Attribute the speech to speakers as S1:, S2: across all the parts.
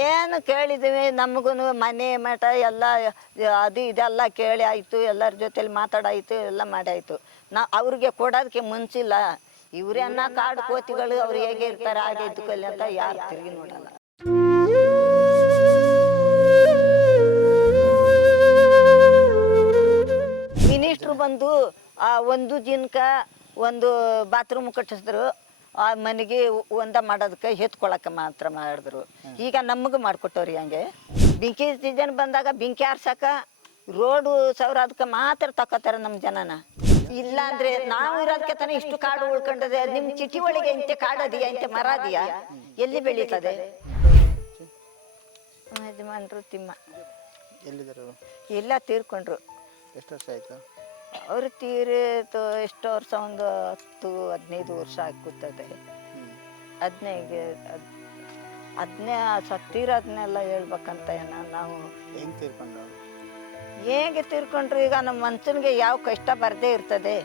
S1: ಏನು ಕೇಳಿದ್ದೀವಿ ನಮಗೂ ಮನೆ ಮಠ ಎಲ್ಲ ಅದು ಇದೆಲ್ಲ ಕೇಳಿ ಆಯಿತು ಎಲ್ಲರ ಜೊತೆಲಿ ಮಾತಾಡಾಯಿತು ಎಲ್ಲ ಮಾಡಾಯಿತು. ನಾ ಅವ್ರಿಗೆ ಕೊಡೋದಕ್ಕೆ ಮುಂಚಿಲ್ಲ. ಇವರೇನ ಕಾಡು ಕೋತಿಗಳು ಅವ್ರು ಹೇಗೆ ಇರ್ತಾರೆ ಹಾಗೆ ಇದ್ಕೊಳ್ಳಿ ಅಂತ ಯಾರು ತಿರುಗಿ ನೋಡಲ್ಲ. ಮಿನಿಸ್ಟ್ರು ಬಂದು ಆ ಒಂದು ದಿನಕ್ಕೆ ಒಂದು ಬಾತ್ರೂಮ್ ಕಟ್ಟಿಸಿದ್ರು. ಆ ಮನೆಗೆ ಒಂದ ಮಾಡೋದಕ್ಕೆ ಎತ್ಕೊಳಕ್ಕೆ ಮಾತ್ರ ಮಾಡಿದ್ರು. ಈಗ ನಮಗೂ ಮಾಡ್ಕೊಟ್ಟವ್ರಿ ಹಂಗೆ. ಬೆಂಕಿ ಸೀಸನ್ ಬಂದಾಗ ಬೆಂಕಿ ಆರ್ಸಕ ರೋಡು ಸಾವಿರ ಅದಕ್ಕೆ ಮಾತ್ರ ತಕೋತಾರೆ ನಮ್ಮ ಜನನ. ಇಲ್ಲ ಅಂದ್ರೆ ನಾವು ಇರೋದಕ್ಕೆ ತಾನೇ ಇಷ್ಟು ಕಾಡು ಉಳ್ಕೊಂಡದೆ ನಿಮ್ ಚಿಟಿ ಒಳಗೆ ಇಂತೆ ಕಾಡದಿಯಾ ಇಂತೆ ಮರ ಅದಿಯಾ ಎಲ್ಲಿ ಬೆಳೀತದೆ? ಯಜಮಾನ್ರು ತಿಮ್ಮ. ಎಲ್ಲ ತೀರ್ಕೊಂಡ್ರು.
S2: ಎಷ್ಟು ವರ್ಷ ಆಯ್ತು?
S1: ಅವರು ತೀರಿತು ಎಷ್ಟೋ ವರ್ಷ ಒಂದು ಹತ್ತು ಹದಿನೈದು ವರ್ಷ ಆಗುತ್ತದೆ ಹದಿನೈದು ಅದನ್ನೇ ಸತ್ತಿರೋದನ್ನೆಲ್ಲ ಹೇಳ್ಬೇಕಂತ ಏನ ನಾವು.
S2: ಹೆಂಗೆ ತೀರ್ಕೊಂಡು
S1: ಹೇಗೆ ತೀರ್ಕೊಂಡ್ರು? ಈಗ ನಮ್ಮ ಮನ್ಸನಿಗೆ ಯಾವ ಕಷ್ಟ ಬರದೇ ಇರ್ತದೆ.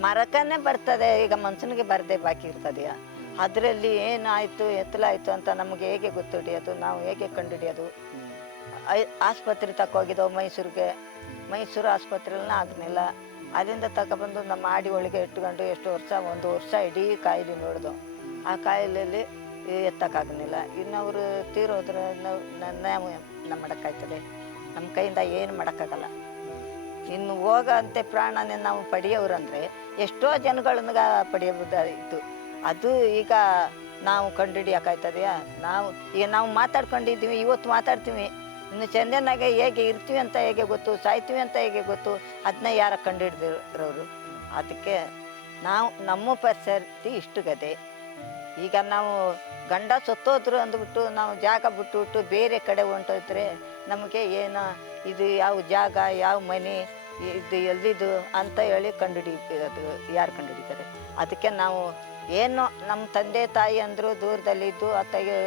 S1: ಮರಕನೇ ಬರ್ತದೆ. ಈಗ ಮನ್ಸನಿಗೆ ಬರದೇ ಬಾಕಿ ಇರ್ತದೆಯಾ? ಅದರಲ್ಲಿ ಏನಾಯ್ತು ಎತ್ತಲಾಯಿತು ಅಂತ ನಮಗೆ ಹೇಗೆ ಗೊತ್ತು ಹಿಡಿಯೋದು ನಾವು ಹೇಗೆ ಕಂಡುಹಿಡಿಯೋದು? ಹಿಡಿಯೋದು ಆಸ್ಪತ್ರೆ ತಕ್ಕೋಗಿದ್ದೆವು ಮೈಸೂರಿಗೆ? ಮೈಸೂರು ಆಸ್ಪತ್ರೆಯಲ್ಲ ಆಗಲಿಲ್ಲ. ಅಲ್ಲಿಂದ ತಗೊಬಂದು ನಮ್ಮ ಆಡಿ ಒಳಗೆ ಇಟ್ಕೊಂಡು ಎಷ್ಟು ವರ್ಷ, ಒಂದು ವರ್ಷ ಇಡೀ ಕಾಯಿಲೆ ನೋಡ್ದು ಆ ಕಾಯಿಲೆಯಲ್ಲಿ ಎತ್ತಕ್ಕಾಗಲಿಲ್ಲ. ಇನ್ನು ಅವರು ತೀರೋದ್ರ ನನ್ನ ನಮ್ಮ ಮಾಡೋಕ್ಕಾಯ್ತದೆ. ನಮ್ಮ ಕೈಯಿಂದ ಏನು ಮಾಡೋಕ್ಕಾಗಲ್ಲ. ಇನ್ನು ಹೋಗಂತೆ ಪ್ರಾಣನೇ ನಾವು ಪಡೆಯೋರಂದರೆ ಎಷ್ಟೋ ಜನಗಳನ್ನ ಪಡೆಯಬಹುದಾಯಿತು. ಅದು ಈಗ ನಾವು ಕಂಡುಹಿಡಿಯೋಕ್ಕಾಯ್ತದೆಯಾ ನಾವು, ಈಗ ನಾವು ಮಾತಾಡ್ಕೊಂಡಿದ್ದೀವಿ, ಇವತ್ತು ಮಾತಾಡ್ತೀವಿ. ಇನ್ನು ಚಂದನಾಗೆ ಹೇಗೆ ಇರ್ತೀವಿ ಅಂತ ಹೇಗೆ ಗೊತ್ತು, ಸಾಯ್ತೀವಿ ಅಂತ ಹೇಗೆ ಗೊತ್ತು ಅದನ್ನ ಯಾರ ಕಂಡುಹಿಡ್ದಿರೋರು ಅದಕ್ಕೆ ನಾವು, ನಮ್ಮ ಪರಿಸ್ಥಿತಿ ಇಷ್ಟು ಗದೆ. ಈಗ ನಾವು ಗಂಡ ಸತ್ತೋದ್ರು ಅಂದ್ಬಿಟ್ಟು ನಾವು ಜಾಗ ಬಿಟ್ಟುಬಿಟ್ಟು ಬೇರೆ ಕಡೆ ಹೊಂಟೋದ್ರೆ ನಮಗೆ ಏನು, ಇದು ಯಾವ ಜಾಗ, ಯಾವ ಮನೆ, ಇದು ಎಲ್ಲಿದು ಅಂತ ಹೇಳಿ ಕಂಡುಹಿಡಿಯೋದು, ಯಾರು ಕಂಡುಹಿಡಿತಾರೆ? ಅದಕ್ಕೆ ನಾವು ಏನು ನಮ್ಮ ತಂದೆ ತಾಯಿ ಅಂದರು ದೂರದಲ್ಲಿದ್ದು, ಅತ್ತಗೆ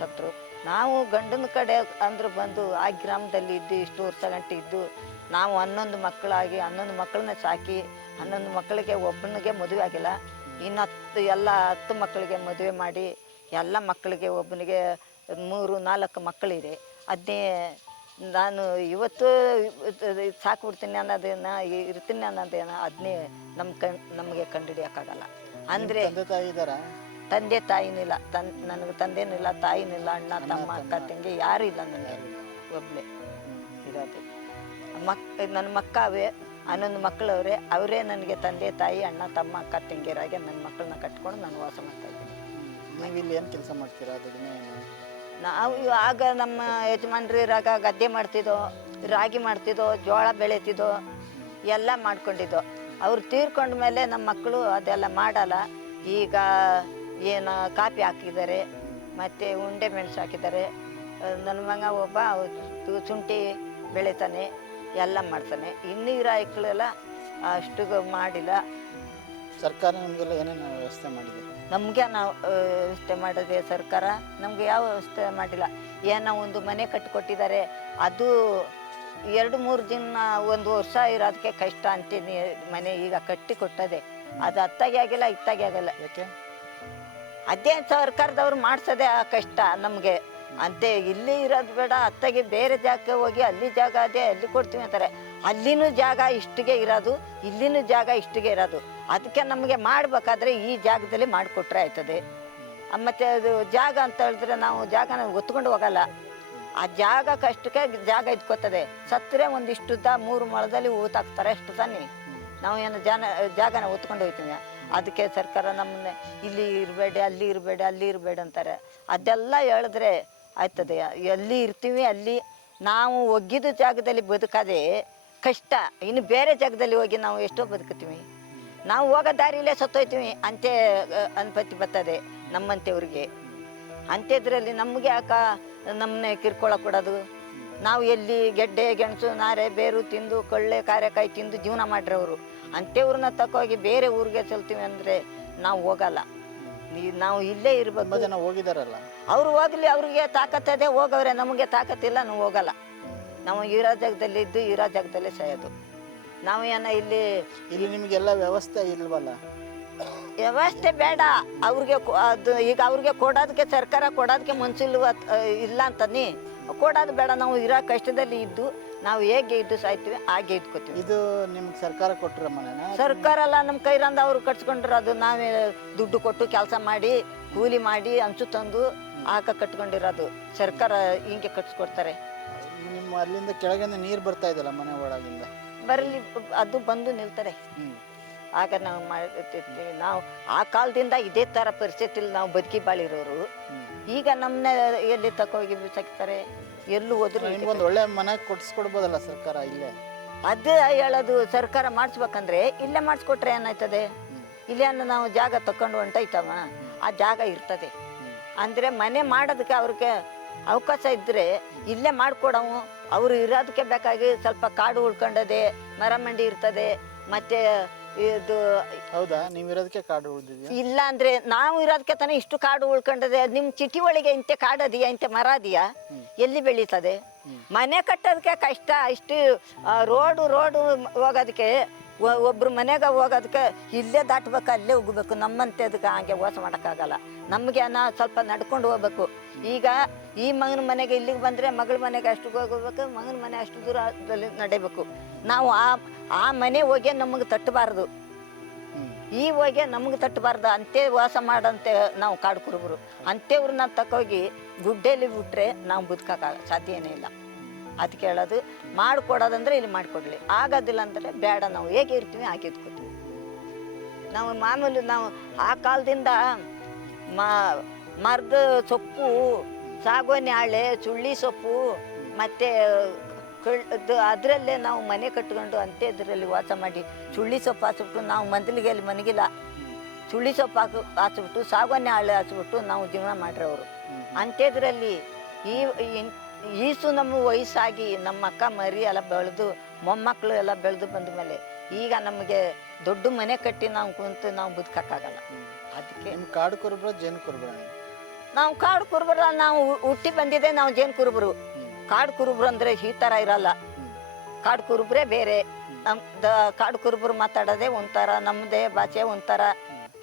S1: ಸತ್ರು ನಾವು ಗಂಡನ ಕಡೆ ಅಂದ್ರೆ ಬಂದು ಆ ಗ್ರಾಮದಲ್ಲಿ ಇದ್ದು ಇಷ್ಟು ವರ್ಷ ಗಂಟೆ ಇದ್ದು ನಾವು ಹನ್ನೊಂದು ಮಕ್ಕಳಾಗಿ ಹನ್ನೊಂದು ಮಕ್ಕಳನ್ನ ಸಾಕಿ ಹನ್ನೊಂದು ಮಕ್ಕಳಿಗೆ ಒಬ್ಬನಿಗೆ ಮದುವೆ ಆಗಿಲ್ಲ. ಇನ್ನು ಹತ್ತು ಎಲ್ಲ ಹತ್ತು ಮಕ್ಕಳಿಗೆ ಮದುವೆ ಮಾಡಿ ಎಲ್ಲ ಮಕ್ಕಳಿಗೆ ಒಬ್ಬನಿಗೆ ಮೂರು ನಾಲ್ಕು ಮಕ್ಕಳಿದೆ. ಅದನ್ನೇ ನಾನು ಇವತ್ತು ಸಾಕ್ಬಿಡ್ತೀನಿ ಅನ್ನೋದೇನ ಇರ್ತೀನಿ ಅನ್ನೋದೇನ ಅದನ್ನೇ ನಮ್ಮ ಕಣ್ ನಮಗೆ ಕಂಡುಹಿಡಿಯೋಕ್ಕಾಗಲ್ಲ ಅಂದರೆ
S2: ತಂದೆ
S1: ತಾಯಿನಿಲ್ಲ ತನ್ ನನಗೆ ತಂದೆನಿಲ್ಲ ತಾಯಿನಿಲ್ಲ ಅಣ್ಣ ತಮ್ಮ ಅಕ್ಕ ತಂಗಿ ಯಾರು ಇಲ್ಲ ನನಗೆ ಒಬ್ಬಳೆ ಇರೋದು. ಮಕ್ ನನ್ನ ಮಕ್ಕ ಅವೇ ಹನ್ನೊಂದು ಮಕ್ಕಳವ್ರೆ ಅವರೇ ನನಗೆ ತಂದೆ ತಾಯಿ ಅಣ್ಣ ತಮ್ಮ ಅಕ್ಕ ತಂಗಿರಾಗೆ ನನ್ನ ಮಕ್ಕಳನ್ನ ಕಟ್ಕೊಂಡು ನಾನು ವಾಸ ಮಾಡ್ತಾ ಇದ್ದೀನಿ.
S2: ನೀವು ಇಲ್ಲಿ ಏನು ಕೆಲಸ ಮಾಡ್ತೀರಾ? ದುಡಿಮೆ
S1: ನಾವು ಆಗ ನಮ್ಮ ಯಜಮಾನ್ರು ಇರಾಗ ಗದ್ದೆ ಮಾಡ್ತಿದ್ದೋ ರಾಗಿ ಮಾಡ್ತಿದ್ದೋ ಜೋಳ ಬೆಳೀತಿದ್ದೋ ಎಲ್ಲ ಮಾಡ್ಕೊಂಡಿದ್ದೋ. ಅವ್ರು ತೀರ್ಕೊಂಡ ಮೇಲೆ ನಮ್ಮ ಮಕ್ಕಳು ಅದೆಲ್ಲ ಮಾಡಲ್ಲ. ಈಗ ಏನು ಕಾಫಿ ಹಾಕಿದ್ದಾರೆ ಮತ್ತು ಉಂಡೆ ಮೆಣಸು ಹಾಕಿದ್ದಾರೆ. ನನ್ನ ಮಗ ಒಬ್ಬ ಶುಂಠಿ ಬೆಳಿತಾನೆ ಎಲ್ಲ ಮಾಡ್ತಾನೆ. ಇನ್ನೀರ ಐಕ್ಳೆಲ್ಲ ಅಷ್ಟು ಮಾಡಿಲ್ಲ.
S2: ಸರ್ಕಾರ ನಮಗೆಲ್ಲ ಏನೇನು ವ್ಯವಸ್ಥೆ ಮಾಡಿದೆ?
S1: ನಮಗೆ ನಾವು ವ್ಯವಸ್ಥೆ ಮಾಡಿದೆ ಸರ್ಕಾರ. ನಮಗೆ ಯಾವ ವ್ಯವಸ್ಥೆ ಮಾಡಿಲ್ಲ. ಏನೋ ಒಂದು ಮನೆ ಕಟ್ಟಿಕೊಟ್ಟಿದ್ದಾರೆ ಅದು ಎರಡು ಮೂರು ದಿನ ಒಂದು ವರ್ಷ ಇರೋದಕ್ಕೆ ಕಷ್ಟ ಅಂತೀನಿ. ಮನೆ ಈಗ ಕಟ್ಟಿ ಕೊಟ್ಟದೆ ಅದು ಅತ್ತಾಗೆ ಆಗಿಲ್ಲ ಇತ್ತಾಗೆ ಆಗಲ್ಲ.
S2: ಯಾಕೆ?
S1: ಅದೇ ಸರ್ಕಾರದವ್ರು ಮಾಡಿಸೋದೇ ಆ ಕಷ್ಟ ನಮಗೆ. ಅಂತೆ ಇಲ್ಲಿ ಇರೋದು ಬೇಡ, ಅತ್ತಗೆ ಬೇರೆ ಜಾಗಕ್ಕೆ ಹೋಗಿ ಅಲ್ಲಿ ಜಾಗ ಅದೇ, ಅಲ್ಲಿ ಕೊಡ್ತೀವಿ ಅಂತಾರೆ. ಅಲ್ಲಿನೂ ಜಾಗ ಇಷ್ಟಿಗೆ ಇರೋದು, ಇಲ್ಲಿನೂ ಜಾಗ ಇಷ್ಟಿಗೆ ಇರೋದು. ಅದಕ್ಕೆ ನಮಗೆ ಮಾಡಬೇಕಾದ್ರೆ ಈ ಜಾಗದಲ್ಲಿ ಮಾಡಿಕೊಟ್ರೆ ಆಯ್ತದೆ. ಮತ್ತು ಅದು ಜಾಗ ಅಂತ ಹೇಳಿದ್ರೆ ನಾವು ಜಾಗನ ಒತ್ಕೊಂಡು ಹೋಗಲ್ಲ. ಆ ಜಾಗ ಕಷ್ಟಕ್ಕೆ ಜಾಗ ಇದ್ಕೋತದೆ ಸತ್ತರೆ ಒಂದಿಷ್ಟುದ್ದ ಮೂರು ಮೊಳದಲ್ಲಿ ಊತಾಕ್ತಾರೆ ಅಷ್ಟು ತಾನೇ. ನಾವು ಏನು ಜಾನ, ಜಾಗನ ಒತ್ಕೊಂಡು ಹೋಗ್ತೀವಿ. ಅದಕ್ಕೆ ಸರ್ಕಾರ ನಮ್ಮನ್ನ, ಇಲ್ಲಿ ಇರಬೇಡಿ, ಅಲ್ಲಿ ಇರಬೇಡಿ ಅಲ್ಲಿ ಇರಬೇಡಿ ಅಂತಾರೆ. ಅದೆಲ್ಲ ಹೇಳಿದ್ರೆ ಆಯ್ತದೆ. ಎಲ್ಲಿ ಇರ್ತೀವಿ, ಅಲ್ಲಿ ನಾವು ಒಗ್ಗಿದ ಜಾಗದಲ್ಲಿ ಬದುಕದೆ ಕಷ್ಟ. ಇನ್ನು ಬೇರೆ ಜಾಗದಲ್ಲಿ ಹೋಗಿ ನಾವು ಎಷ್ಟೋ ಬದುಕುತ್ತೀವಿ. ನಾವು ಹೋಗೋ ದಾರಿಲೇ ಸತ್ತೋಯ್ತೀವಿ ಅಂತೆ ಅನ್ಪತಿ ಬರ್ತದೆ ನಮ್ಮಂತೆಯವ್ರಿಗೆ ಅಂಥದ್ರಲ್ಲಿ ನಮಗೆ ಯಾಕ ನಮ್ಮನ್ನೇ ಕಿರ್ಕೊಳ ಕೊಡೋದು? ನಾವು ಎಲ್ಲಿ ಗೆಡ್ಡೆ, ಗೆಣಸು, ನಾರೆ, ಬೇರು ತಿಂದು, ಕೊಳ್ಳೆ ಕಾರ್ಯಕಾಯಿ ತಿಂದು ಜೀವನ ಮಾಡ್ರವರು. ಅಂಥವ್ರನ್ನ ತಕೋಗಿ ಬೇರೆ ಊರಿಗೆ ಚೆಲ್ತೀವಿ ಅಂದರೆ ನಾವು ಹೋಗಲ್ಲ. ನಾವು ಇಲ್ಲೇ ಇರ್ಬೇಕು.
S2: ಜನ ಹೋಗಿದಾರಲ್ಲ.
S1: ಅವ್ರು ಹೋಗಲಿ ಅವ್ರಿಗೆ ತಾಕತ್ತದೆ ಹೋಗವ್ರೆ ನಮಗೆ ತಾಕತ್ತಿಲ್ಲ ನಾವು ಹೋಗಲ್ಲ. ನಾವು ಇರೋ ಜಾಗದಲ್ಲಿ ಇದ್ದು ಇರೋ ಜಾಗದಲ್ಲಿ ಸಾಯೋದು ನಾವು ಏನೋ ಇಲ್ಲಿ
S2: ಇಲ್ಲಿ ನಿಮಗೆಲ್ಲ ವ್ಯವಸ್ಥೆ ಇಲ್ವಲ್ಲ?
S1: ವ್ಯವಸ್ಥೆ ಬೇಡ. ಅವ್ರಿಗೆ ಅದು ಈಗ ಅವ್ರಿಗೆ ಕೊಡೋದಕ್ಕೆ ಸರ್ಕಾರ ಕೊಡೋದಕ್ಕೆ ಮನ್ಸಿಲ್ವ ಇಲ್ಲ ಅಂತನಿ ಕೊಡೋದು ಬೇಡ ನಾವು ಇರೋ ಕಷ್ಟದಲ್ಲಿ ಇದ್ದು ನಾವು ಹೇಗೆ ಇದ್ದು ಸಾಯ್ತೀವಿ ಹಾಗೆ ಇದ್ಕೋತೀವಿ
S2: ಇದು ನಿಮ್ಗೆ ಸರ್ಕಾರ ಕೊಟ್ಟಿರೋ ಮನೆನಾ?
S1: ಸರ್ಕಾರ ಎಲ್ಲ ನಮ್ಮ ಕೈರಂದ ಅವ್ರು ಕಟ್ಸ್ಕೊಂಡ್ರು ಅದು ನಾವೇ ದುಡ್ಡು ಕೊಟ್ಟು ಕೆಲಸ ಮಾಡಿ ಕೂಲಿ ಮಾಡಿ ಅಂಚು ತಂದು ಆಕ ಕಟ್ಕೊಂಡಿರೋದು. ಸರ್ಕಾರ ಹಿಂಗೆ ಕಟ್ಸ್ಕೊಡ್ತಾರೆ.
S2: ನಿಮ್ಮ ಅಲ್ಲಿಂದ ಕೆಳಗಿಂದ ನೀರು ಬರ್ತಾ ಇದೆಯಲ್ಲ ಮನೆ ಒಳಗಿಂದ?
S1: ಬರಲಿ ಅದು ಬಂದು ನಿಲ್ತಾರೆ. ಆಗ ನಾವು ಮಾಡ್ತಿರ್ತೀವಿ. ನಾವು ಆ ಕಾಲದಿಂದ ಇದೇ ಥರ ಪರಿಸ್ಥಿತಿಲಿ ನಾವು ಬದುಕಿ ಬಾಳಿರೋರು. ಈಗ ನಮ್ಮನ್ನ ಎಲ್ಲಿ ತಕೋಗಿ ಬಿಸಾಕ್ತಾರೆ? ಎಲ್ಲೂ ಹೋದ್ರು
S2: ಒಂದು ಒಳ್ಳೆ ಮನೆ ಕೊಡ್ಸ್ಕೊಡ್ಬೋದಲ್ಲ ಸರ್ಕಾರ ಇಲ್ಲೇ?
S1: ಅದೇ ಹೇಳೋದು ಸರ್ಕಾರ ಮಾಡಿಸ್ಬೇಕಂದ್ರೆ ಇಲ್ಲೇ ಮಾಡಿಸ್ಕೊಟ್ರೆ ಏನಾಯ್ತದೆ? ಇಲ್ಲೇ ನಾವು ಜಾಗ ತಕೊಂಡು ಹೊಂಟೈತವ ಆ ಜಾಗ ಇರ್ತದೆ. ಅಂದರೆ ಮನೆ ಮಾಡೋದಕ್ಕೆ ಅವ್ರಿಗೆ ಅವಕಾಶ ಇದ್ದರೆ ಇಲ್ಲೇ ಮಾಡಿಕೊಡವು ಅವರು ಇರೋದಕ್ಕೆ ಬೇಕಾಗಿ ಸ್ವಲ್ಪ ಕಾಡು ಉಳ್ಕೊಂಡದೆ ಮರಮಂಡಿ ಇರ್ತದೆ ಮತ್ತು ಇದು
S2: ಹೌದಾ? ನೀವು ಇರೋದಕ್ಕೆ ಕಾಡು ಉಳಿದಿದ್ಯಾ?
S1: ಇಲ್ಲ ಅಂದ್ರೆ ನಾವು ಇರೋದಕ್ಕೆ ತಾನೇ ಇಷ್ಟು ಕಾಡು ಉಳ್ಕೊಂಡದೆ ನಿಮ್ ಚಿಟಿ ಒಳಗೆ ಇಂತೆ ಕಾಡದಿಯಾ ಇಂತೆ ಮರ ಅದೆಯಾ? ಎಲ್ಲಿ ಬೆಳೀತದೆ? ಮನೆ ಕಟ್ಟೋದಕ್ಕೆ ಕಷ್ಟ ಇಷ್ಟು ರೋಡು ರೋಡು ಹೋಗೋದಕ್ಕೆ ಒಬ್ರು ಮನೆಗೆ ಹೋಗೋದಕ್ಕೆ ಇಲ್ಲೇ ದಾಟ್ಬೇಕು ಅಲ್ಲೇ ಹೋಗ್ಬೇಕು ನಮ್ಮಂತೆ ಅದಕ್ಕೆ ಹಂಗೆ ವಾಸ ಮಾಡೋಕ್ಕಾಗಲ್ಲ. ನಮಗೆ ನಾ ಸ್ವಲ್ಪ ನಡ್ಕೊಂಡು ಹೋಗ್ಬೇಕು. ಈಗ ಈ ಮಗನ ಮನೆಗೆ ಇಲ್ಲಿಗೆ ಬಂದರೆ ಮಗಳ ಮನೆಗೆ ಅಷ್ಟು ಹೋಗ್ಬೇಕು, ಮಗನ ಮನೆ ಅಷ್ಟು ದೂರದಲ್ಲಿ ನಡೆಯಬೇಕು. ನಾವು ಆ ಆ ಮನೆ ಹೋಗಿ ನಮಗೆ ತಟ್ಟಬಾರ್ದು. ಈ ಹೋಗಿ ನಮಗೆ ತಟ್ಟಬಾರ್ದು. ಅಂತೆ ವಾಸ ಮಾಡಂತೆ ನಾವು ಕಾಡು ಕುರುಬರು. ಅಂಥವ್ರನ್ನ ತಕ್ಕೋಗಿ ಗುಡ್ಡೆಯಲ್ಲಿ ಬಿಟ್ಟರೆ ನಾವು ಬದುಕಕ್ಕ ಸಾಧ್ಯನೇ ಇಲ್ಲ. ಅದಕ್ಕೆ ಹೇಳೋದು, ಮಾಡಿಕೊಡೋದಂದ್ರೆ ಇಲ್ಲಿ ಮಾಡಿಕೊಡ್ಲಿ. ಆಗೋದಿಲ್ಲ ಅಂದರೆ ಬೇಡ. ನಾವು ಹೇಗೆ ಇರ್ತೀವಿ ಹಾಗೆ ನಾವು ಮಾಮೂಲಿ ನಾವು ಆ ಕಾಲದಿಂದ ಮಾ ಮರದ ಸೊಪ್ಪು ಸಾಗೋನಿ ಹಾಳೆ ಸುಳ್ಳಿ ಸೊಪ್ಪು ಮತ್ತು ಅದರಲ್ಲೇ ನಾವು ಮನೆ ಕಟ್ಕೊಂಡು ಅಂತೆ ಇದರಲ್ಲಿ ವಾಸ ಮಾಡಿ ಸುಳ್ಳಿ ಸೊಪ್ಪು ಹಾಸ್ಬಿಟ್ಟು ನಾವು ಮಂದಲಿಗೆ ಅಲ್ಲಿ ಮನಗಿಲ್ಲ. ಸುಳ್ಳಿ ಸೊಪ್ಪು ಹಾಕು ಹಾಸ್ಬಿಟ್ಟು ಸಾಗೋನಿ ಹಾಳೆ ಹಾಸ್ಬಿಟ್ಟು ನಾವು ಜೀವನ ಮಾಡ್ರಿ ಅಂಥದ್ರಲ್ಲಿ ಈ- ಈಸು ನಮ್ಮ ವಯಸ್ಸಾಗಿ ನಮ್ಮ ಅಕ್ಕ ಮರಿ ಎಲ್ಲ ಬೆಳೆದು ಮೊಮ್ಮಕ್ಕಳು ಎಲ್ಲ ಬೆಳೆದು ಬಂದ ಮೇಲೆ ಈಗ ನಮಗೆ ದೊಡ್ಡ ಮನೆ ಕಟ್ಟಿ ನಾವು ಕುಂತು ನಾವು ಬದುಕಕ್ಕಾಗಲ್ಲ. ಅದಕ್ಕೆ
S2: ನಿಮ್ಮ ಕಾಡು ಕುರುಬ್ರು ಜೇನು ಕುರುಬರ
S1: ನಾವು? ಕಾಡು ಕುರುಬರ ನಾವು ಹುಟ್ಟಿ ಬಂದಿದೆ ನಾವು ಜೇನು ಕುರುಬರು. ಕಾಡು ಕುರುಬರು ಅಂದರೆ ಈ ಥರ ಇರಲ್ಲ. ಕಾಡು ಕುರುಬ್ರೆ ಬೇರೆ. ನಮ್ಮ ದ- ಕಾಡು ಕುರುಬರು ಮಾತಾಡೋದೇ ಒಂಥರ ನಮ್ಮದೇ ಭಾಷೆ ಒಂಥರ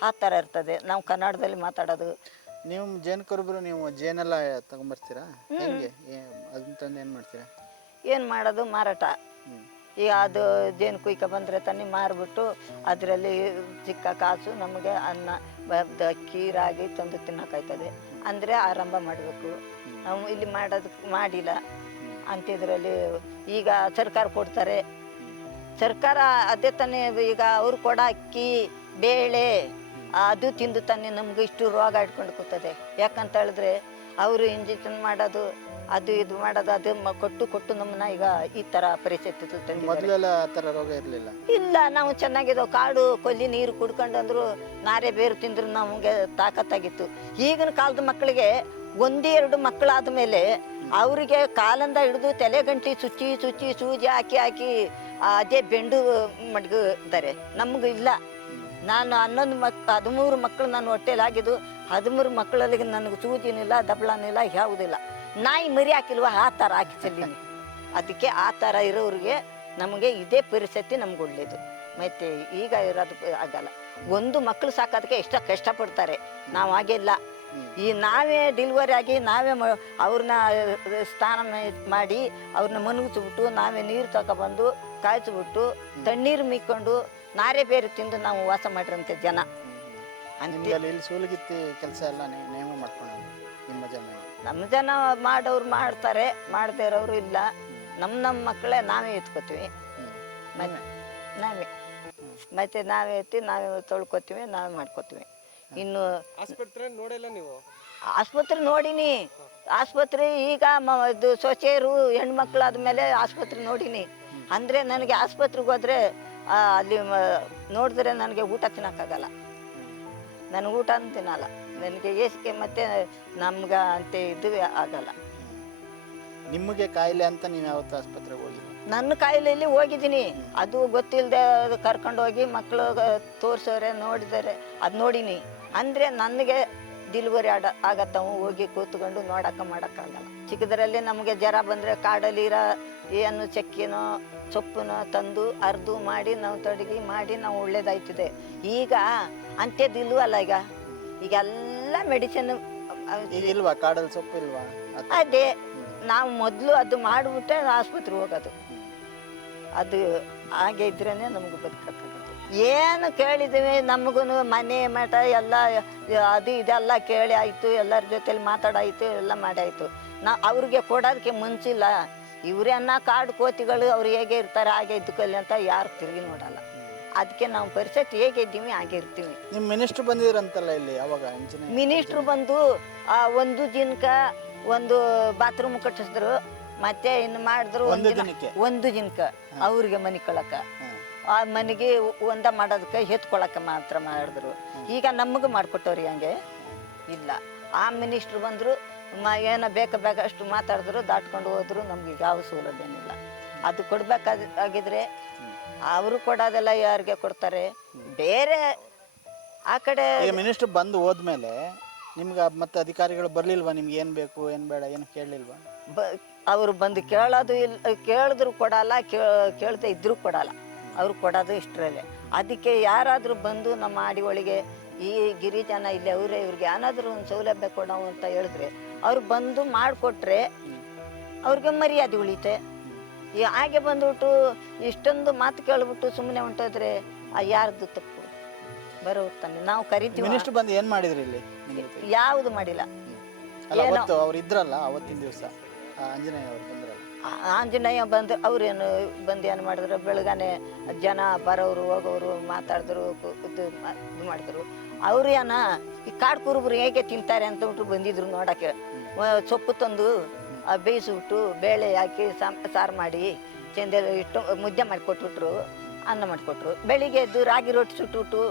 S1: ಆ ಥರ ಇರ್ತದೆ. ನಾವು ಕನ್ನಡದಲ್ಲಿ ಮಾತಾಡೋದು.
S2: ನೀವು ಜೇನು ಕುರುಬರು ನೀವು ಜೇನೆಲ್ಲ ತಗೊಂಬರ್ತೀರಾ? ಹೆಂಗೆ? ಅದನ್ನ ತಂದು ಏನು ಮಾಡ್ತೀರಾ?
S1: ಏನು ಮಾಡೋದು? ಮಾರಾಟ. ಈಗ ಅದು ಜೇನು ಕುಯ್ಕ ಬಂದರೆ ತಾನೇ ಮಾರಿಬಿಟ್ಟು ಅದರಲ್ಲಿ ಚಿಕ್ಕ ಕಾಸು ನಮಗೆ ಅನ್ನ ಬ- ಅಕ್ಕಿ ರಾಗಿ ತಂದು ತಿನ್ನೋಕಾಯ್ತದೆ. ಅಂದರೆ ಆರಂಭ ಮಾಡಬೇಕು. ನಾವು ಇಲ್ಲಿ ಮಾಡೋದು ಮಾಡಿಲ್ಲ. ಅಂತಿದ್ರಲ್ಲಿ ಈಗ ಸರ್ಕಾರ ಕೊಡ್ತಾರೆ. ಸರ್ಕಾರ ಅದೇ ತಾನೇ ಈಗ ಅವ್ರು ಕೊಡೋ ಅಕ್ಕಿ, ಬೇಳೆ, ಅದು ತಿಂದು ತಾನೇ ನಮ್ಗೆ ಇಷ್ಟು ರೋಗ ಇಟ್ಕೊಂಡು ಕೂತದೆ. ಯಾಕಂತ ಹೇಳಿದ್ರೆ ಅವರು ಇಂಜೆಕ್ಷನ್ ಮಾಡೋದು ಅದು ಇದು ಮಾಡೋದು ಅದು ಮ- ಕೊಟ್ಟು ಕೊಟ್ಟು ನಮ್ಮನ್ನ ಈಗ ಈ ತರ ಪರಿಸ್ಥಿತಿ ತಂದಿದ್ದಾರೆ.
S2: ಮೊದಲೆಲ್ಲ ಆ ಥರ ರೋಗ ಇರಲಿಲ್ಲ?
S1: ಇಲ್ಲ ನಾವು ಚೆನ್ನಾಗಿದ್ದೋ ಕಾಡು ಕೊಲ್ಲಿ ನೀರು ಕುಡ್ಕೊಂಡು ಅಂದ್ರು ನಾರೆ ಬೇರು ತಿಂದ್ರು ನಮಗೆ ತಾಕತ್ತಾಗಿತ್ತು. ಈಗಿನ ಕಾಲದ ಮಕ್ಕಳಿಗೆ ಒಂದೆರಡು ಮಕ್ಕಳಾದ ಮೇಲೆ ಅವರಿಗೆ ಕಾಲಂದ ಹಿಡಿದು ತಲೆ ಗಂಟಿ ಸುಚ್ಚಿ ಸುಚ್ಚಿ ಸೂಜಿ ಹಾಕಿ ಹಾಕಿ ಆ, ಅದೇ ಬೆಂಡು ಮಡ್ಗಿದ್ದಾರೆ. ನಮ್ಗೆ ಇಲ್ಲ. ನಾನು ಹನ್ನೊಂದು ಮಕ್ ಹದಿಮೂರು ಮಕ್ಕಳು ನಾನು ಹೊಟ್ಟೆಲಿ ಆಗಿದ್ದು ಹದಿಮೂರು ಮಕ್ಕಳಲ್ಲಿ ನನಗೆ ಸೂಜಿನಿಲ್ಲ ದಪ್ಪಳನಿಲ್ಲ ಯಾವುದಿಲ್ಲ. ನಾಯಿ ಮರಿ ಹಾಕಿಲ್ವ ಆ ಥರ ಹಾಕಿ ಚೆಲ್ಲಿನಿ ಅದಕ್ಕೆ ಆ ಥರ ಇರೋರಿಗೆ ನಮಗೆ ಇದೇ ಪರಿಸ್ಥಿತಿ ನಮ್ಗೆ ಒಳ್ಳೇದು. ಮತ್ತೆ ಈಗ ಇರೋದು ಆಗಲ್ಲ. ಒಂದು ಮಕ್ಕಳು ಸಾಕೋದಕ್ಕೆ ಎಷ್ಟು ಕಷ್ಟಪಡ್ತಾರೆ. ನಾವು ಹಾಗೆಲ್ಲ. ಈ ನಾವೇ ಡಿಲಿವರಿ ಆಗಿ ನಾವೇ ಅವ್ರನ್ನ ಸ್ನಾನ ಮಾಡಿ ಅವ್ರನ್ನ ಮನಗಿಸ್ಬಿಟ್ಟು ನಾವೇ ನೀರು ತಗೊಬಂದು ಕಾಯಿಸ್ಬಿಟ್ಟು ತಣ್ಣೀರು ಮಿಕ್ಕೊಂಡು ನಾರೇ ಬೇರೆ ತಿಂದು ನಾವು ವಾಸ ಮಾಡಿರೋಂಥ ಜನ.
S2: ಇಲ್ಲಿ ಸೂಲಗಿತ್ತಿ ಕೆಲಸ ಎಲ್ಲ ನೇಮ ಮಾಡ್ಕೊಂಡು ನಿಮ್ಮ ಜಮೀನು.
S1: ನಮ್ಮ ಜನ ಮಾಡೋರು ಮಾಡ್ತಾರೆ ಮಾಡದೇ ಇರೋರು ಇಲ್ಲ. ನಮ್ಮ ನಮ್ಮ ಮಕ್ಕಳೇ ನಾವೇ ಎತ್ಕೋತೀವಿ. ಮತ್ತೆ ನಾವೇ. ಮತ್ತೆ ನಾವೇ ಎತ್ತಿ ನಾವೇ ತೊಳ್ಕೊತೀವಿ ನಾವೇ ಮಾಡ್ಕೋತೀವಿ. ಇನ್ನು
S3: ಆಸ್ಪತ್ರೆ ನೋಡಿಲ್ಲ ನೀವು?
S1: ಆಸ್ಪತ್ರೆ ನೋಡಿನಿ. ಆಸ್ಪತ್ರೆ ಈಗ ಮ ಇದು ಸೊಸೆಯರು ಹೆಣ್ಮಕ್ಳು ಆದಮೇಲೆ ಆಸ್ಪತ್ರೆ ನೋಡಿನಿ. ಅಂದರೆ ನನಗೆ ಆಸ್ಪತ್ರೆಗೆ ಹೋದರೆ ಅಲ್ಲಿ ಮ- ನೋಡಿದ್ರೆ ನನಗೆ ಊಟ ತಿನ್ನೋಕ್ಕಾಗಲ್ಲ. ನನಗೆ ಊಟ ತಿನ್ನಲ್ಲ. ನನಗೆ ಏಸಿಗೆ ಮತ್ತೆ ನಮ್ಗೆ ಅಂತ ಇದು ಆಗಲ್ಲ.
S2: ನಿಮಗೆ ಕಾಯಿಲೆ ಅಂತ ನೀವು ಯಾವತ್ತು ಆಸ್ಪತ್ರೆಗೆ ಹೋಗಿ
S1: ನನ್ನ ಕಾಯಿಲೆಯಲ್ಲಿ ಹೋಗಿದ್ದೀನಿ. ಅದು ಗೊತ್ತಿಲ್ಲದೆ ಕರ್ಕೊಂಡು ಹೋಗಿ ಮಕ್ಕಳು ತೋರಿಸೋರೆ ನೋಡಿದರೆ ಅದು ನೋಡೀನಿ. ಅಂದರೆ ನನಗೆ ಡಿಲಿವರಿ ಆಡ ಆಗತ್ತವು ಹೋಗಿ ಕೂತ್ಕೊಂಡು ನೋಡಕ್ಕ ಮಾಡೋಕ್ಕಾಗಲ್ಲ. ಚಿಕ್ಕದರಲ್ಲಿ ನಮಗೆ ಜ್ವರ ಬಂದರೆ ಕಾಡಲ್ಲಿರೋ ಏನು ಚಕ್ಕಿನೋ ಸೊಪ್ಪನೋ ತಂದು ಅರ್ದು ಮಾಡಿ ನಾವು ತೊಡಗಿ ಮಾಡಿ ನಾವು ಒಳ್ಳೇದಾಯ್ತದೆ. ಈಗ ಅಂತ್ಯದಿಲ್ವಲ್ಲ ಈಗ? ಈಗ ಎಲ್ಲ ಮೆಡಿಸಿನ್
S2: ಈಗ ಇಲ್ವಾ? ಕಾಡಲ್ಲಿ ಸೊಪ್ಪು ಇಲ್ವಾ?
S1: ಅದೇ. ನಾವು ಮೊದಲು ಅದು ಮಾಡಿಬಿಟ್ಟೆ ಆಸ್ಪತ್ರೆಗೆ ಹೋಗೋದು. ಅದು ಹಾಗೆ ಇದ್ರೇ ನಮ್ಗೆ ಬದುಕಕ್ಕಾಗೋದು ಏನು ಕೇಳಿದ್ದೀವಿ ನಮಗೂ ಮನೆ ಮಠ ಎಲ್ಲ ಅದು ಇದೆಲ್ಲ ಕೇಳಿ ಆಯಿತು ಎಲ್ಲರ ಜೊತೆಲಿ ಮಾತಾಡಾಯಿತು ಎಲ್ಲ ಮಾಡಾಯಿತು. ನಾ ಅವ್ರಿಗೆ ಕೊಡೋದಕ್ಕೆ ಮುಂಚಿಲ್ಲ. ಇವರೇನ ಕಾಡು ಕೋತಿಗಳು ಅವ್ರು ಹೇಗೆ ಇರ್ತಾರೆ ಹಾಗೆ ಇದ್ದುಕೊಳ್ಳಿ ಅಂತ ಯಾರು ತಿರುಗಿ ನೋಡಲ್ಲ. ಅದಕ್ಕೆ ನಾವು ಪರಿಸ್ಥಿತಿ ಹೇಗೆ ಇದ್ದೀವಿ ನಿಮ್ಮ
S2: ನಿಮ್ ಮಿನಿಸ್ಟರ್ ಬಂದಿದ್ರಂತಲ್ಲ ಇಲ್ಲಿ ಅವಾಗ ಇಂಜಿನಿಯರ್
S1: ಮಿನಿಸ್ಟ್ರು ಬಂದು ಆ ಒಂದು ದಿನಕ್ಕ ಒಂದು ಬಾತ್ರೂಮ್ ಕಟ್ಟಿಸಿದ್ರು. ಮತ್ತೆ ಇನ್ನು ಮಾಡಿದ್ರು
S2: ಒಂದು
S1: ಒಂದಿನ-
S2: ದಿನಕ್ಕೆ?
S1: ಒಂದು ದಿನಕ್ಕ ಅವ್ರಿಗೆ ಮನೆ ಕೊಳಕ ಆ ಮನೆಗೆ ಒಂದ ಮಾಡೋದಕ್ಕೆ ಹೆತ್ಕೊಳಕ ಮಾತ್ರ ಮಾಡಿದ್ರು. ಈಗ ನಮಗೆ ಮಾಡ್ಕೊಟ್ಟವ್ರಿ ಹಂಗೆ. ಇಲ್ಲ. ಆ ಮಿನಿಸ್ಟ್ರು ಬಂದರು ಮ ಏನೋ ಬೇಕ ಬೇಕಷ್ಟು ಮಾತಾಡಿದ್ರು ದಾಟ್ಕೊಂಡು ಹೋದ್ರು ನಮ್ಗೆ ಯಾವ ಸೌಲಭ್ಯನಿಲ್ಲ ಅದು ಕೊಡ್ಬೇಕಾದ ಆಗಿದ್ರೆ ಅವರು ಕೊಡೋದೆಲ್ಲ ಯಾರಿಗೆ ಕೊಡ್ತಾರೆ? ಬೇರೆ ಆ ಕಡೆ
S2: ಈಗ ಮಿನಿಸ್ಟರ್ ಬಂದು ಹೋದ್ಮೇಲೆ ನಿಮ್ಗೆ ಮತ್ತೆ ಅಧಿಕಾರಿಗಳು ಬರ್ಲಿಲ್ವಾ? ನಿಮ್ಗೆ ಏನು ಬೇಕು ಏನು ಬೇಡ ಏನು ಕೇಳಲಿಲ್ವಾ?
S1: ಬ ಅವರು ಬಂದು ಕೇಳೋದು ಇಲ್ಲ ಕೇಳಿದ್ರು ಕೊಡಲ್ಲ ಕೇಳದೆ ಇದ್ರೂ ಕೊಡಲ್ಲ. ಅವ್ರು ಕೊಡೋದು ಇಷ್ಟರಲ್ಲೇ. ಅದಕ್ಕೆ ಯಾರಾದರೂ ಬಂದು ನಮ್ಮ ಆಡಿ ಒಳಗೆ ಈ ಗಿರಿಜನ ಇಲ್ಲಿ ಅವರೇ ಇವ್ರಿಗೆ ಏನಾದರೂ ಒಂದು ಸೌಲಭ್ಯ ಕೊಡೋ ಅಂತ ಹೇಳಿದ್ರೆ ಅವ್ರು ಬಂದು ಮಾಡಿಕೊಟ್ರೆ ಅವ್ರಿಗೆ ಮರ್ಯಾದೆ ಉಳಿತೆ ಈ ಹಾಗೆ ಬಂದ್ಬಿಟ್ಟು ಇಷ್ಟೊಂದು ಮಾತು ಕೇಳ್ಬಿಟ್ಟು ಸುಮ್ಮನೆ ಹೊಂಟೋದ್ರೆ ಆ ಯಾರ್ದು ತಪ್ಪು? ಬರೋ ತಾನೆ. ನಾವು ಕರಿತೀವಿ?
S2: ಮಿನಿಸ್ಟರ್ ಬಂದು ಏನ್ ಮಾಡಿದ್ರಿ ಇಲ್ಲಿ ನಿಮ್ ಜೊತೆ?
S1: ಯಾವುದು ಮಾಡಿಲ್ಲ.
S2: ಅಲ್ಲ
S1: ಏನೋ-
S2: ಅವತ್ತು ಅವ್ರು ಇದ್ರಲ್ಲ ಅವತ್ತಿನ ದಿವಸ. ಆಂಜನೇಯ ಅವ್ರು ಬಂದ್ರಲ್ಲ.
S1: ಆ- ಆಂಜನೇಯ ಬಂದು ಅವ್ರೇನು ಬಂದು ಏನು ಮಾಡಿದ್ರು? ಬೆಳಗಾನೆ ಜನ ಬರೋರು ಹೋಗೋರು ಮಾತಾಡಿದ್ರು ಕು- ಇದು ಮಾ- ಇದು ಮಾಡಿದ್ರು. ಅವ್ರು ಏನ ಈ ಕಾಡು ಕುರುಬರು ಹೇಗೆ ತಿಂತಾರೆ ಅಂತ ಬಿಟ್ಟು ಬಂದಿದ್ರು ನೋಡಕ್ಕೆ. ವ- ಸೊಪ್ಪು ತಂದು ಆ, ಬೇಯಿಸ್ಬಿಟ್ಟು ಬೇಳೆ ಹಾಕಿ ಸಾರು ಮಾಡಿ ಚೆಂದ ಇಟ್ಟು ಮುದ್ದೆ ಮಾಡಿಕೊಟ್ಬಿಟ್ರು ಅನ್ನ ಮಾಡಿಕೊಟ್ರು. ಬೆಳಿಗ್ಗೆ ಎದ್ದು ರಾಗಿ ರೊಟ್ಟಿ ಸುಟ್ಟುಬಿಟ್ಟು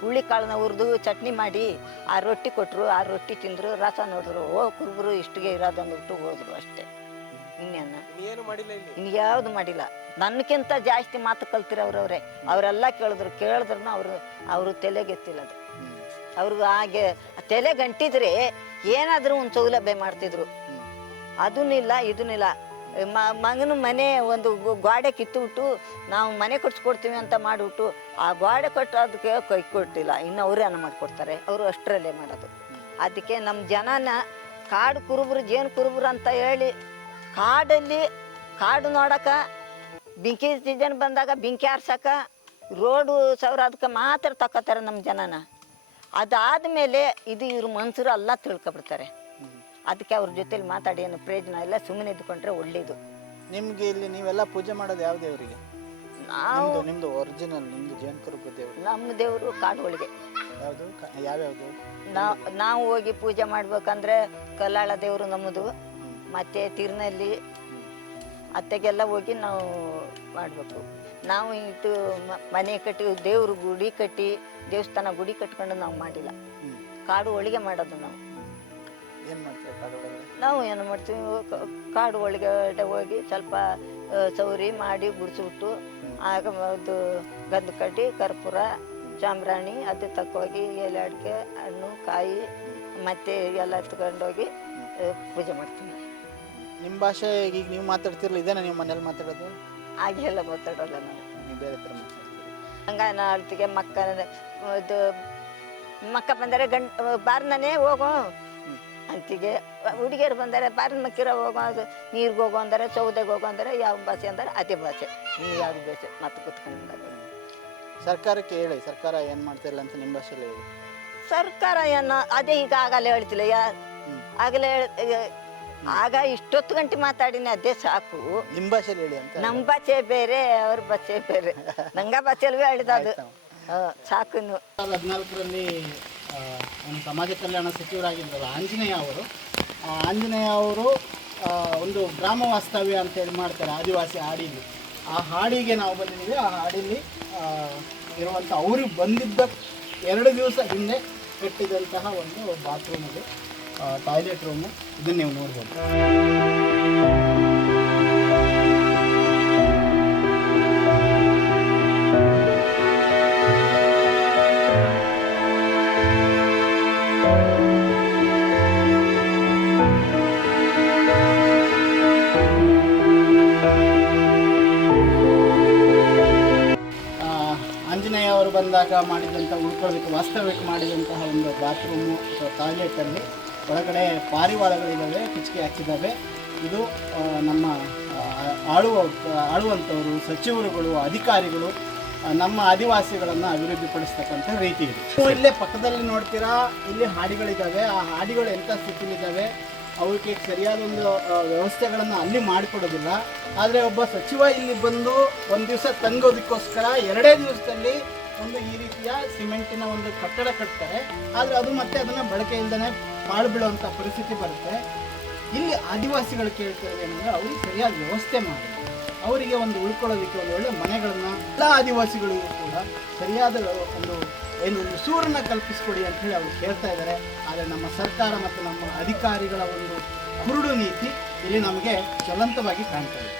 S1: ಹುಳಿ ಕಾಳನ್ನ ಹುರಿದು ಚಟ್ನಿ ಮಾಡಿ ಆ ರೊಟ್ಟಿ ಕೊಟ್ಟರು ಆ ರೊಟ್ಟಿ ತಿಂದರು ರಸ ನೋಡಿದ್ರು ಓ ಕುರುಬರು ಇಷ್ಟಿಗೆ ಇರೋದು ಅಂದ್ಬಿಟ್ಟು ಹೋದ್ರು ಅಷ್ಟೇ. ಇನ್ನೇನು
S3: ಏನು ಮಾಡಿಲ್ಲ
S1: ನನ್ಕಿಂತ ಜಾಸ್ತಿ ಮಾತು ಕಲ್ತಿರೋರವ್ರೆ ಅವರೆಲ್ಲ ಕೇಳಿದ್ರು ಕೇಳಿದ್ರು ಅವರು ಅವರು ತಲೆಗೆತ್ತಿಲ್ಲ ಅದು. ಅವ್ರಿಗೆ ಹಾಗೆ ತಲೆ ಗಂಟಿದ್ರೆ ಏನಾದರೂ ಒಂದು ಸೌಲಭ್ಯ ಮಾಡ್ತಿದ್ರು. ಅದನ್ನಿಲ್ಲ, ಇದನ್ನಿಲ್ಲ. ಮಗನ ಮನೆ ಒಂದು ಗೋಡೆ ಕಿತ್ತುಬಿಟ್ಟು ನಾವು ಮನೆ ಕೊಡ್ಸ್ಕೊಡ್ತೀವಿ ಅಂತ ಮಾಡಿಬಿಟ್ಟು ಆ ಗೋಡೆ ಅದಕ್ಕೆ ಕೈ ಕೊಟ್ಟಿಲ್ಲ. ಇನ್ನು ಅವರೇ ಅನ್ನ ಮಾಡಿಕೊಡ್ತಾರೆ. ಅವರು ಅಷ್ಟರಲ್ಲೇ ಮಾಡೋದು. ಅದಕ್ಕೆ ನಮ್ಮ ಜನನ ಕಾಡು ಕುರುಬರು ಜೇನು ಕುರುಬರು ಅಂತ ಹೇಳಿ ಕಾಡಲ್ಲಿ ಕಾಡು ನೋಡಕ, ಬೆಂಕಿ ಸೀಸನ್ ಬಂದಾಗ ಬೆಂಕಿ ಆರ್ಸಕ, ರೋಡು ಸಾವಿರ ಅದಕ್ಕೆ ಮಾತ್ರ ತಗೋತಾರೆ ನಮ್ಮ ಜನನ. ಅದಾದಮೇಲೆ ಇದು ಇವ್ರ ಮನ್ಸರು ಎಲ್ಲ ತಿಳ್ಕೊಬಿಡ್ತಾರೆ. ಅದಕ್ಕೆ ಅವ್ರ ಜೊತೆಲಿ ಮಾತಾಡಿ ಏನು ಪ್ರಯೋಜನ ಇಲ್ಲ ಸುಮ್ಮನೆ ಇದ್ಕೊಂಡ್ರೆ ಒಳ್ಳೇದು.
S2: ನಿಮ್ಗೆ ಇಲ್ಲಿ ನೀವೆಲ್ಲ ಪೂಜೆ ಮಾಡೋದು ಯಾವ ದೇವರಿಗೆ?
S1: ನಾವು
S2: ನಿಮ್ದು ನಿಮ್ದು ಒರಿಜಿನಲ್ ನಿಮ್ದು ಜೇನ್ ದೇವರು.
S1: ನಮ್ಮ ದೇವರು ಕಾಡುಗಳಿಗೆ.
S2: ಯಾವುದು? ಯಾವ್ಯಾವ್ದು?
S1: ನಾವು ನಾವು ಹೋಗಿ ಪೂಜೆ ಮಾಡ್ಬೇಕಂದ್ರೆ ಕಲ್ಲಾಳ ದೇವರು ನಮ್ಮದು ಮತ್ತೆ ತಿರ್ನಲ್ಲಿ ಅತ್ತೆಗೆಲ್ಲ ಹೋಗಿ ನಾವು ಮಾಡಬೇಕು. ನಾವು ಇಟ್ಟು ಮನೆ ಕಟ್ಟಿ ದೇವ್ರ ಗುಡಿ ಕಟ್ಟಿ ದೇವಸ್ಥಾನ ಗುಡಿ ಕಟ್ಕೊಂಡು ನಾವು ಮಾಡಿಲ್ಲ. ಕಾಡು ಹೋಳಿಗೆ ಮಾಡೋದು ನಾವು.
S2: ಏನ್ ಕಾಡೊಳಗಡೆ
S1: ನಾವು ಏನು ಮಾಡ್ತೀವಿ ಕ- ಕಾಡು ಒಳಗಡೆ ಹೋಗಿ ಸ್ವಲ್ಪ ಆ, ಸೌರಿ ಮಾಡಿ ಗುಡಿಸ್ಬಿಟ್ಟು ಆಗ ಅದು ಗಂಧ ಕಡ್ಡಿ ಕರ್ಪೂರ ಚಾಮ್ರಾಣಿ ಅದು ತಕ್ಕೋಗಿ ಎಲೆ ಅಡಿಕೆ ಹಣ್ಣು ಕಾಯಿ ಮತ್ತೆ ಎಲ್ಲ ತಗೊಂಡೋಗಿ ಆ, ಪೂಜೆ ಮಾಡ್ತೀವಿ.
S2: ನಿಮ್ಮ ಭಾಷೆ ಈಗ ನೀವು ಮಾತಾಡ್ತಿರಲಿಲ್ಲ ಇದೇನಾ ನೀವು ಮನೇಲಿ ಮಾತಾಡೋದು?
S1: ಹಾಗೆ ಎಲ್ಲ ಮಾತಾಡೋಲ್ಲ ನಾವು.
S2: ನೀವು ಬೇರೆ ಥರ ಮಾತಾಡ್ತೀರಿ.
S1: ಹಂಗಾನ ಅಳ್ತಿಗೆ ಮಕ್ಕ ಇದು ಮಕ್ಕ ಬಂದರೆ ಗಂಡ ಬಾರ್ನೇ ಹೋಗು ಅಂತಿಗೆ ಹುಡುಗಿಯರು ಬಂದರೆ ಬಾರಿ ಮಕ್ಕಿರ ಹೋಗೋ ಅದು ನೀರಿಗೆ ಹೋಗೋ ಅಂದರೆ ಸೌದೆಗೆ ಹೋಗೋ ಅಂದರೆ ಯಾವ ಭಾಷೆ ಅಂದರೆ ಅದೇ ಭಾಷೆ. ಇನ್ನು ಯಾವ ಭಾಷೆ ಮತ್ತೆ ಕುತ್ಕೊಂಡು
S2: ಸರ್ಕಾರಕ್ಕೆ ಹೇಳಿ ಸರ್ಕಾರ ಏನು ಮಾಡ್ತಿಲ್ಲ ಅಂತ ನಿಮ್ಮ ಭಾಷೆಯಲ್ಲಿ ಹೇಳಿ.
S1: ಸರ್ಕಾರ ಏನು ಅದೇ ಈಗ ಆಗಲೇ ಹೇಳ್ತಿಲ್ಲ ಯಾ ಆಗಲೇ ಹೇಳ್- ಆಗ ಇಷ್ಟೊತ್ತು ಗಂಟೆ ಮಾತಾಡಿನಿ ಅದೇ ಸಾಕು.
S2: ನಿಮ್ಮ ಭಾಷೆಯಲ್ಲಿ ಹೇಳಿ ಅಂತ
S1: ನಮ್ಮ ಭಾಷೆ ಬೇರೆ ಅವ್ರ ಭಾಷೆ ಬೇರೆ. ನಂಗ ಭಾಷೆಯಲ್ಲೂ ಹೇಳಿದ ಅದು. ಹಾ, ಸಾಕು
S2: ಹದಿನಾಲ್ಕರಲ್ಲಿ ಒಂದು ಸಮಾಜ ಕಲ್ಯಾಣ ಸಚಿವರಾಗಿದ್ದಲ್ಲ ಆಂಜನೇಯ ಅವರು. ಆಂಜನೇಯ ಅವರು ಒಂದು ಗ್ರಾಮ ವಾಸ್ತವ್ಯ ಅಂತೇಳಿ ಮಾಡ್ತಾರೆ ಆದಿವಾಸಿ ಹಾಡಿಲಿ. ಆ ಹಾಡಿಗೆ ನಾವು ಬಂದಿದ್ದೀವಿ. ಆ ಹಾಡಿಲಿ ಇರುವಂಥ ಅವ್ರಿಗೆ ಬಂದಿದ್ದ ಎರಡು ದಿವಸ ಹಿಂದೆ ಕಟ್ಟಿದಂತಹ ಒಂದು ಬಾತ್ರೂಮ್ ಇದೆ ಟಾಯ್ಲೆಟ್ ರೂಮು ಇದನ್ನು ನೀವು ನೋಡ್ಬೋದು. ಬಂದಾಗ ಮಾಡಿದಂಥ ಉಳ್ಕೊಳ್ಳೋದಕ್ಕೆ ವಾಸ್ತವ್ಯಕ್ಕೆ ಮಾಡಿದಂತಹ ಒಂದು ಬಾತ್ರೂಮು ಅಥವಾ ಟಾಯ್ಲೆಟಲ್ಲಿ ಒಳಗಡೆ ಪಾರಿವಾಳಗಳಿದ್ದಾವೆ ಕಿಚಕಿ ಹಾಕಿದ್ದಾವೆ ಇದು ನಮ್ಮ ಆಳುವ, ಆಳುವಂಥವರು, ಸಚಿವರುಗಳು, ಅಧಿಕಾರಿಗಳು ನಮ್ಮ ಆದಿವಾಸಿಗಳನ್ನು ಅಭಿವೃದ್ಧಿಪಡಿಸ್ತಕ್ಕಂಥ ರೀತಿ ಇದೆ. ನೀವು ಇಲ್ಲೇ ಪಕ್ಕದಲ್ಲಿ ನೋಡ್ತೀರಾ, ಇಲ್ಲಿ ಹಾಡಿಗಳಿದ್ದಾವೆ. ಆ ಹಾಡಿಗಳು ಎಂಥ ಸ್ಥಿತಿಲಿದ್ದಾವೆ? ಅವಕ್ಕೆ ಸರಿಯಾದ ಒಂದು ವ್ಯವಸ್ಥೆಗಳನ್ನು ಅಲ್ಲಿ ಮಾಡಿಕೊಡೋದಿಲ್ಲ. ಆದರೆ ಒಬ್ಬ ಸಚಿವ ಇಲ್ಲಿ ಬಂದು ಒಂದು ದಿವಸ ತಂಗೋದಕ್ಕೋಸ್ಕರ ಎರಡೇ ದಿವಸದಲ್ಲಿ ಒಂದು ಈ ರೀತಿಯ ಸಿಮೆಂಟಿನ ಒಂದು ಕಟ್ಟಡ ಕಟ್ತಾರೆ. ಆದರೆ ಅದು ಮತ್ತೆ ಅದನ್ನು ಬಳಕೆ ಇಲ್ಲದೇ ಪಾಳು ಬೀಳುವಂಥ ಪರಿಸ್ಥಿತಿ ಬರುತ್ತೆ. ಇಲ್ಲಿ ಆದಿವಾಸಿಗಳು ಕೇಳ್ತಿರೋದು ಏನಂದ್ರೆ ಅವ್ರಿಗೆ ಸರಿಯಾದ ವ್ಯವಸ್ಥೆ ಮಾಡಿ. ಅವರಿಗೆ ಒಂದು ಉಳ್ಕೊಳ್ಳೋದಕ್ಕೆ ಒಂದು ಒಳ್ಳೆ ಮನೆಗಳನ್ನ ಎಲ್ಲ ಆದಿವಾಸಿಗಳಿಗೂ ಕೂಡ ಸರಿಯಾದ ಒಂದು ಏನು ಒಂದು ಸೂರನ್ನ ಕಲ್ಪಿಸ್ಕೊಡಿ ಅಂತ ಹೇಳಿ ಅವ್ರು ಕೇಳ್ತಾ ಇದ್ದಾರೆ. ಆದರೆ ನಮ್ಮ ಸರ್ಕಾರ ಮತ್ತು ನಮ್ಮ ಅಧಿಕಾರಿಗಳ ಒಂದು ಕುರುಡು ನೀತಿ ಇಲ್ಲಿ ನಮಗೆ ಜ್ವಲಂತವಾಗಿ ಕಾಣ್ತಾ ಇದೆ.